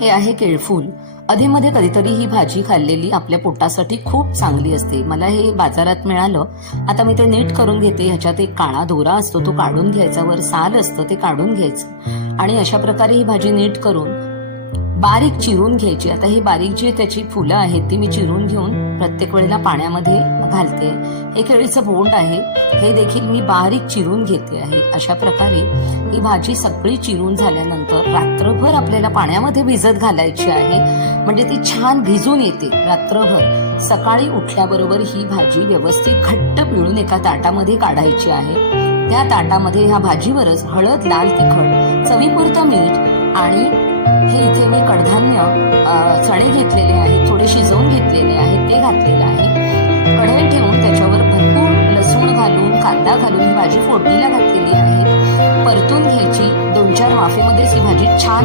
हे आहे केळफूल. अधेमध्ये कधीतरी ही भाजी खाल्लेली आपल्या पोटासाठी खूप चांगली असते. मला हे बाजारात मिळालं. आता मी ते नीट करून घेते. ह्याच्यात एक काळा दोरा असतो, तो काढून घ्यायचा. वर साल असतं, ते काढून घ्यायचं आणि अशा प्रकारे ही भाजी नीट करून बारीक चिरून घ्यायची. आता ही बारीक जी त्याची फुलं आहेत ती मी चिरून घेऊन प्रत्येक वेळेला पाण्यामध्ये घालते. हे केळीचं बोंड आहे, हे देखील मी बारीक चिरून घेते आहे. अशा प्रकारे ही भाजी सगळी चिरून झाल्यानंतर रात्रभर आपल्याला पाण्यामध्ये भिजत घालायची आहे, म्हणजे ती छान भिजून येते रात्रभर. सकाळी उठल्याबरोबर ही भाजी व्यवस्थित घट्ट पिळून एका ताटामध्ये काढायची आहे. त्या ताटामध्ये ह्या भाजीवरच हळद, लाल तिखट, चवीपुरतं मीठ आणि हे इथे मी कडधान्य चणे घेतलेले आहेत, थोडे शिजवून घेतलेले आहेत, ते घातलेलं आहे. कढई ठेवून त्याच्यावर भरपूर लसूण घालून, कांदा घालून ही भाजी फोडणीला घातलेली आहे. परतून घ्यायची. 2-4 वाफेमध्येच ही भाजी छान